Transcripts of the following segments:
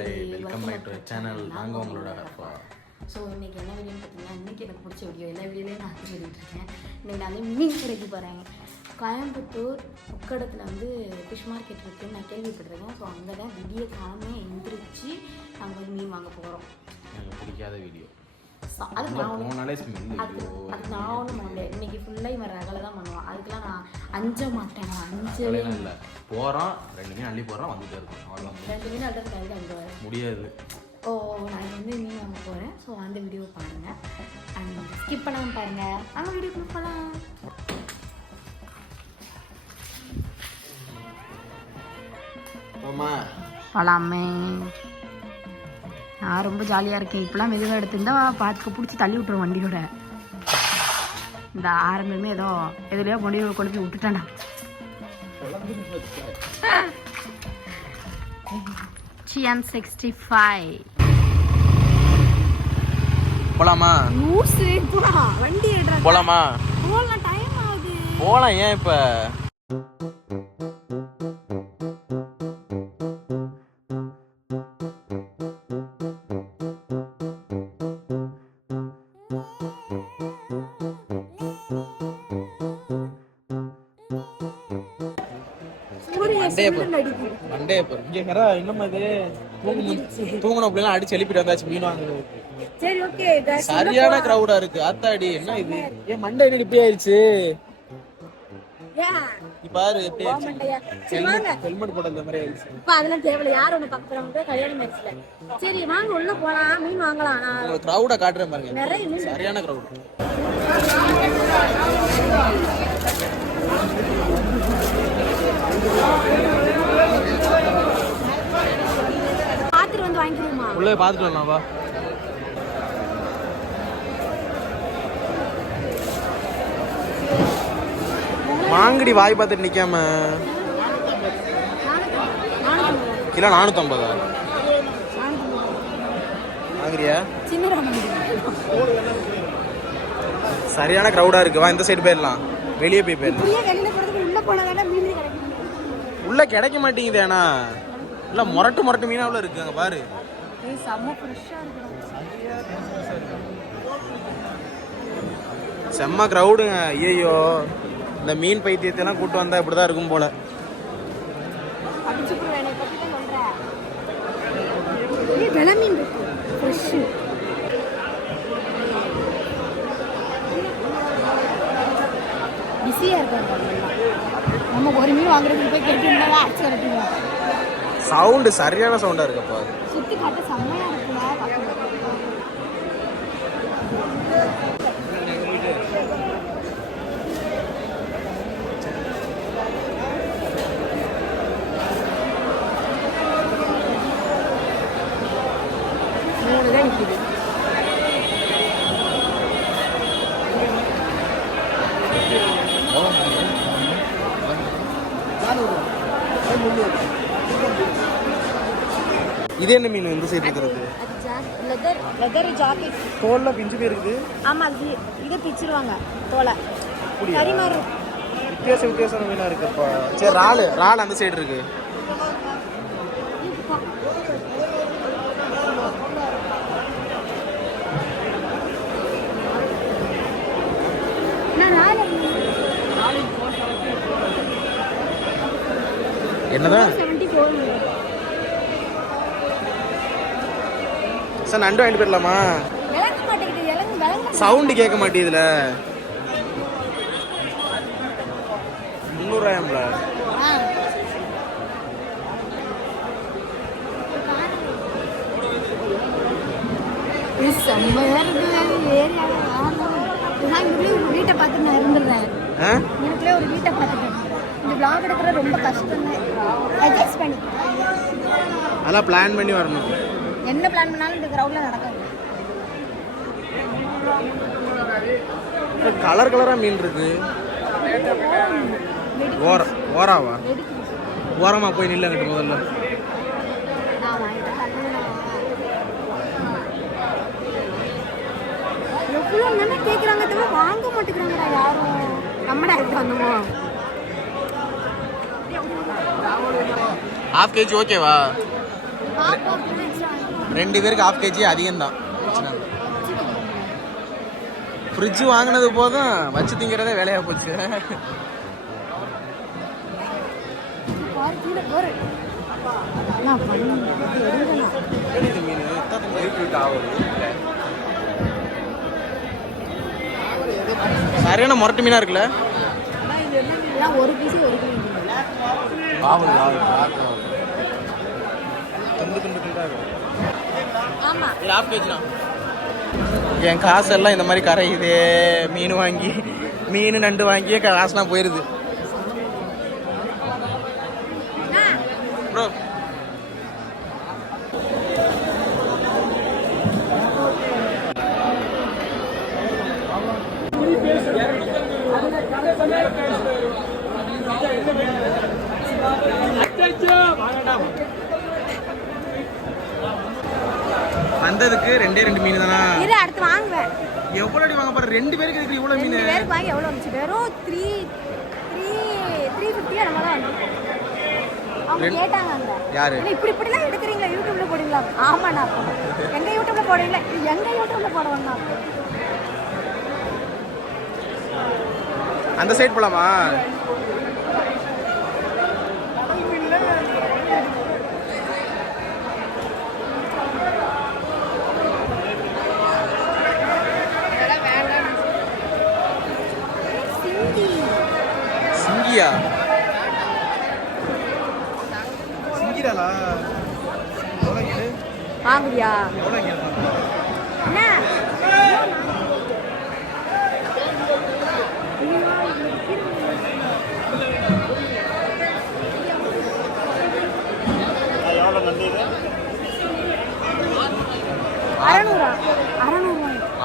மக்களே, welcome back to channel. நாங்கள் உங்களோட ஸோ இன்றைக்கி என்ன வீடியோன்னு பார்த்தீங்கன்னா, இன்றைக்கி எனக்கு பிடிச்ச வீடியோ எல்லா வீடியோலையும் நான் சொல்லிட்டு இருக்கேன். இன்றைக்கி நான் வந்து மீன் கடைக்கு போகிறேன். கோயம்புத்தூர் உக்கடத்தில் வந்து ஃபிஷ் மார்க்கெட் இருக்குதுன்னு நான் கேள்விப்பட்டிருக்கேன். ஸோ அங்கே தான் விடிய காலமே எந்திரிச்சு நாங்கள் வந்து மீன் வாங்க போகிறோம். எனக்கு பிடிக்காத வீடியோ அது நான் ஒன்றும் பண்ண முடியாது. இன்னைக்கு ஃபுல்லாக இவன் ரகலை தான் பண்ணுவான். அதுக்கெல்லாம் நான் அஞ்ச மாட்டேன். நான் அஞ்சவே இல்லை. போகிறோம், 2 மீன் அள்ளி போடுறோம், வந்துட்டே இருக்கும். அவ்வளோ 2 மீன் அள்ளுறதுக்கு அங்கே முடியாது. நான் வந்து மீன் வாங்க போகிறேன். ஸோ அந்த வீடியோ பாருங்கள். அண்ட் ஸ்கிப் பண்ணாமல் பாருங்கள். அங்கே வீடியோ கொடுக்கலாம். போகலாமே. நான் ரொம்ப ஜாலியாக இருக்கேன். இப்போலாம் மெதுவாக எடுத்துருந்தா பார்த்துக்க பிடிச்சி தள்ளி விட்டுருவோம் வண்டியோட. இந்த ஆரம்பமே ஏதோ எதுலையோ கொண்டு போய் விட்டுட்டாண்டா. சியான் 65 போலாமா? வண்டி போலாமா? போகலாம், டைம் ஆகுது. போகலாம். ஏன் இப்போ அடிச்சு எழுப்பிட்டு வந்தாச்சு மீன் வாங்குறது. சரியான கிரௌடா இருக்கு. ஆத்தாடி என்ன இது? ஏன் மண்டை என்ன இப்படி ஆயிடுச்சு பாரு. எப்படி ஹெல்மெட் போட்ட மாதிரி ஆயிடுச்சு. அதெல்லாம் தேவையில்ல. யாரும் ஒண்ணு பாக்குறவங்க கல்யாணம் ஆயிடுச்சுல. சரி வாங்க உள்ள போலாம், மீன் வாங்கலாம். கிரௌடா காட்டுறேன் பாருங்க, சரியான கிரௌட். பாத்துட்டு வந்து வாங்கிடுவோமா? உள்ள பாத்துட்டு வரலாம்ப்பா. வாங்கடி, வாய் பார்த்துட்டு நிக்காம. கிலோ 450. வாங்குறியா? சரியான கிரௌடா இருக்கு. வா இந்த சைடு போயிடலாம். வெளியே போய் போயிடலாம். உள்ள கிடைக்க மாட்டேங்குது. ஏன்னா இல்ல முரட்டு மீனா உள்ள இருக்கு. அங்க பாரு, செம்ம கிரௌடுங்க. ஐயோ, இந்த மீன் பைத்தியத்தெல்லாம் கூட்டு வந்தா இப்படிதான் இருக்கும் போல. நம்ம ஒரு மீன் வாங்குறதுக்கு போய் கேட்டு சவுண்டு சரியான சவுண்டா இருக்குப்பா. சுத்தி காட்ட செம்மையா இருக்குல. இது என்ன மீன் இந்த சைடு இருக்கிறது? Leather jacket. தோல்ல பிஞ்சு போய் இருக்குது. ஆமா, இது பிச்சிருவாங்க தோலை. கறி மாதிரி வித்தியாசமான மீனா இருக்குப்பா. சரி, ரால் அந்த சைடு இருக்கு. என்னதான் சார் நண்டு வாங்கிட்டு போயிடலாமா? சவுண்டு கேட்க மாட்டேங்குதுல. 300 வீட்டை பார்த்து நான் இருந்துடுறேன். எனக்குள்ளே ஒரு வீட்டை பார்த்துட்டேன். இந்த vlog எடுக்கிறது ரொம்ப கஷ்டம். அட்ஜஸ்ட் பண்ணி அதெல்லாம் பிளான் பண்ணி வரணும். என்ன பிளான் பண்ணாலும் இந்த கிரவுட்ல நடக்காது. கலர் கலரா மீன் இருக்கு. ஓராவா? ஓரமா போய் நில்லுங்கிட்டு முதல்ல. கேட்குறாங்க, வாங்க மாட்டேங்கிறாங்கடா யாரும். நம்மடா எடுத்து வந்தோமோ? ½ kg ஓகேவா? 2 பேருக்கு 1/2 kg அதிகம்தான். ஃப்ரிட்ஜ் வாங்கினது போதும் வச்சு திங்கிறதே வேலையாக போச்சு. சரியான முரட்டு மீனா இருக்குல்ல. ஒரு பீஸ் ஒரு கிலோ. என் காசெல்லாம் இந்த மாதிரி கரையுது. மீன் வாங்கி மீன் நண்டு வாங்கியே காசுலாம் போயிருது ப்ரோ. வந்ததுக்கு 2 மீன் தானா? இது அடுத்து வாங்குவேன். எவ்வளோ அடி வாங்க போற? 2 பேருக்கு இருக்கு இவ்வளோ மீன். 2 பேருக்கு வாங்கி எவ்வளோ வந்துச்சு? வெறும் 350 நம்ம தான் வந்து. அவங்க கேட்டாங்க அங்க. யாரு? இல்ல இப்படிலாம் எடுக்கறீங்களா? யூடியூப்ல போடுவீங்களா? ஆமாண்ணா. எங்க யூடியூப்ல போடுவீங்களா? எங்க யூடியூப்ல போடுவாங்க. அந்த சைடு போலாமா? சிங்கியா? சிங்கிராலா? வாங்குறியா? என்ன?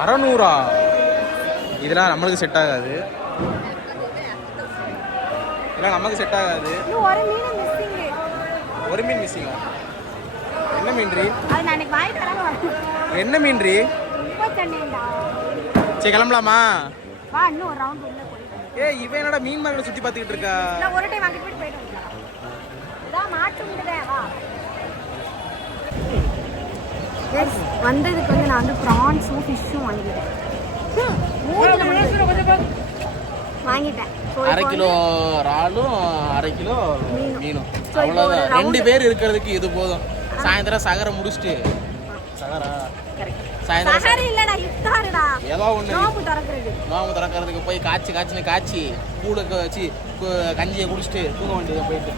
அறநூறா? இதெல்லாம் நம்மளுக்கு செட் ஆகாது. இதெல்லாம் நமக்கு செட் ஆகாது. ஒரு மீன் மிஸ்ஸிங். என்ன மீன்ரி? என்ன மீன்ரி? சரி கிளம்பலாமா? ஏ இவன் என்னடா மீன் மார்க்கெட் சுத்தி பார்த்துக்கிட்டு இருக்கா? ஒரு டைம் வாங்கிட்டு போய் போயிட்டு வரலாம். இதான் மாட்டுங்கடே வா. வந்ததுக்கு வந்து நான் வந்து ப்ரான்ஸும் ஃபிஷ்ஷும் வாங்கிட்டேன். 1/2 கிலோ இறாலும் 1/2 கிலோ மீனும். அவ்வளோதான். 2 பேர் இருக்கிறதுக்கு இது போதும். சாயந்தரம் சகரை முடிச்சுட்டு ஏதோ ஒன்று நோம்பு திறக்கிறதுக்கு போய் காய்ச்சி கூழுக்கு வச்சு கஞ்சியை குடிச்சிட்டு தூங்க வேண்டியதை போயிட்டு.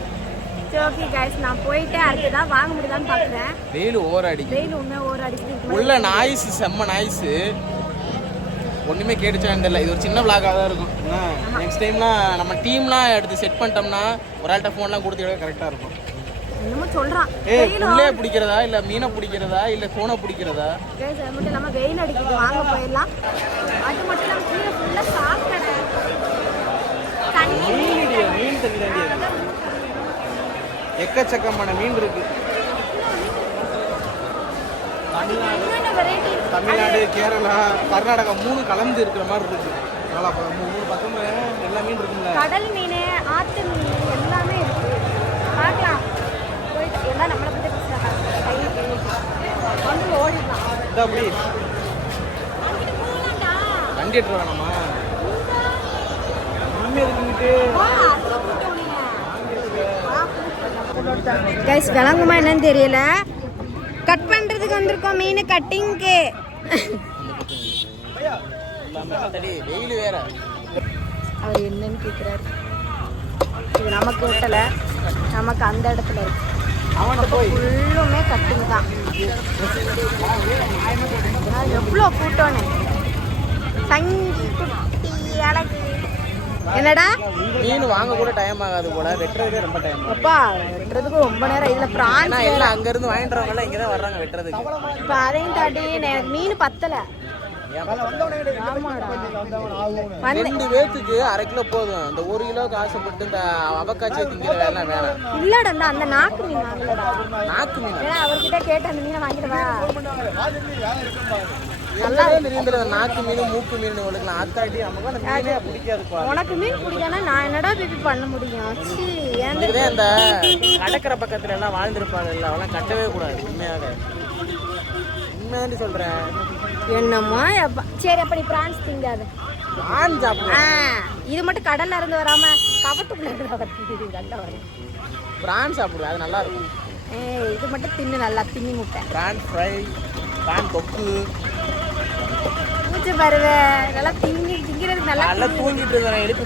ஓகே गाइस நான் போயிட்டு அடுத்து தான் வாங்க முடியுதான்னு பார்க்குறேன். வெயில் ஓவர் அடிக்குது. வெயில் உண்மையா ஓவர் அடிக்குது. உள்ள நாய்ஸ் செம்ம நாய்ஸ். ஒன்றுமே கேட்டுச்சான்னு தெரியல. இது ஒரு சின்ன விளாகாக தான் இருக்கும். நெக்ஸ்ட் டைம்லாம் நம்ம டீம்லாம் எடுத்து செட் பண்ணிட்டோம்னா ஒரு ஆள்கிட்ட ஃபோன்லாம் கொடுத்து கரெக்டாக இருக்கும். என்னமோ சொல்கிறான். உள்ளே பிடிக்கிறதா இல்லை மீனை பிடிக்கிறதா இல்லை ஃபோனை பிடிக்கிறதா? அது மட்டும் இல்லாமல் வெயில் அடிக்குது. வாங்க போயிடலாம். அது மட்டும் இல்லாமல் கீழே ஃபுல்லாக சாப்பிட்டேன். மீன் தண்ணி தாண்டி எக்கச்சக்கமான மீன் இருக்கு. தமிழ்நாடு, கேரளா, கர்நாடகா 3 கலந்து இருக்கிற மாதிரி இருக்கு. 3 பக்கமே எல்லா மீன் இருக்குல்ல. கடல் மீன், ஆத்து மீன் எல்லாமே இருக்கு. பார்க்கலாம். போயிட்டு எல்லாம் நம்மளை பற்றி வந்து ஓடிடலாம். அப்படி வண்டி எடுத்து வேணாமா? கைஸ் விளங்குமா என்னன்னு தெரியல. கட் பண்றதுக்கு வந்திருக்கோம். மீன் கட்டிங்க்கு. வெயில் வேற. அவர் என்னன்னு கேட்குறாரு. இது நமக்கு விட்டல, நமக்கு அந்த இடத்துல இருக்கு. ஃபுல்லுமே கட்டிங் தான். எவ்வளோ கூட்டம்னு. சங்கி குட்டி அழகு. என்னடா மீன் வாங்க கூட டைம் ஆகாது போல. வெட்டுறதுக்கே ரொம்ப டைம். அப்பா வெட்டுறதுக்கு ரொம்ப நேரம். இதுல பிரான்ஸ் எல்லாம் அங்க இருந்து வாங்கிட்டு வரவங்க இங்க தான் வர்றாங்க வெட்டுறதுக்கு. இப்ப அதையும் தாண்டி எனக்கு மீன் பத்தல. 2 பேத்துக்கு 1/2 கிலோ போதும். இந்த 1 கிலோக்கு ஆசைப்பட்டு இந்த அவக்காச்சியை திங்கிற வேலை வேணாம். இல்லடா அந்த நாக்கு மீன் வாங்கலடா. நாக்கு மீன் அவர்கிட்ட கேட்டு அந்த மீனை வாங்கிடுவா. நல்லா தெரியுது. நாக்கு மீன், மூக்கு மீன் உனக்குலாம் ஆத்தாட்டி நமக்கு அந்த மீனே பிடிக்காதுப்பா. உனக்கு மீன் பிடிக்கானா நான் என்னடா பேபி பண்ண முடியும்? இந்த கடற்கரை பக்கத்துல எல்லாம் வாழ்ந்துருப்பாங்க. அவெல்லாம் கட்டவே கூடாது. உண்மையாக உண்மையாண்டி சொல்றேன். என்னம்மா அப்பா சரி அப்ப நீ பிரான்ஸ் திங்காத. நான் சாப்பிடுவேன். இது மட்டும் கடல்ல இருந்து வராம கவட்டுக்குள்ள இருந்து நல்லா வரும். பிரான் சாப்பிடுவேன், அது நல்லா இருக்கும். இது மட்டும் தின்னு நல்லா தின்னி முட்டை. பிரான் ஃப்ரை, பிரான் தொக்கு. பூச்சி பருவ நல்லா திங்கிறதுக்கு நல்லா தூங்கிட்டு இருக்கேன். எழுப்பி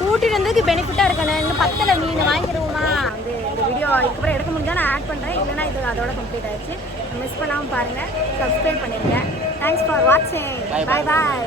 கூட்டிட்டு வந்ததுக்கு பெனிஃபிட்டா இருக்கணும். இன்னும் பத்தல மீன் வாங்கிடுவோமா? வந்து இந்த வீடியோ இதுக்கப்புறம் எடுக்க முடிஞ்சா நான் ஆட் பண்றேன், இல்லைன்னா இது அதோட கம்ப்ளீட் ஆயிடுச்சு. மிஸ் பண்ணாம பாருங்க, சப்ஸ்கிரைப் பண்ணிருங்க. தேங்க்ஸ் ஃபார் வாட்சிங். Bye bye.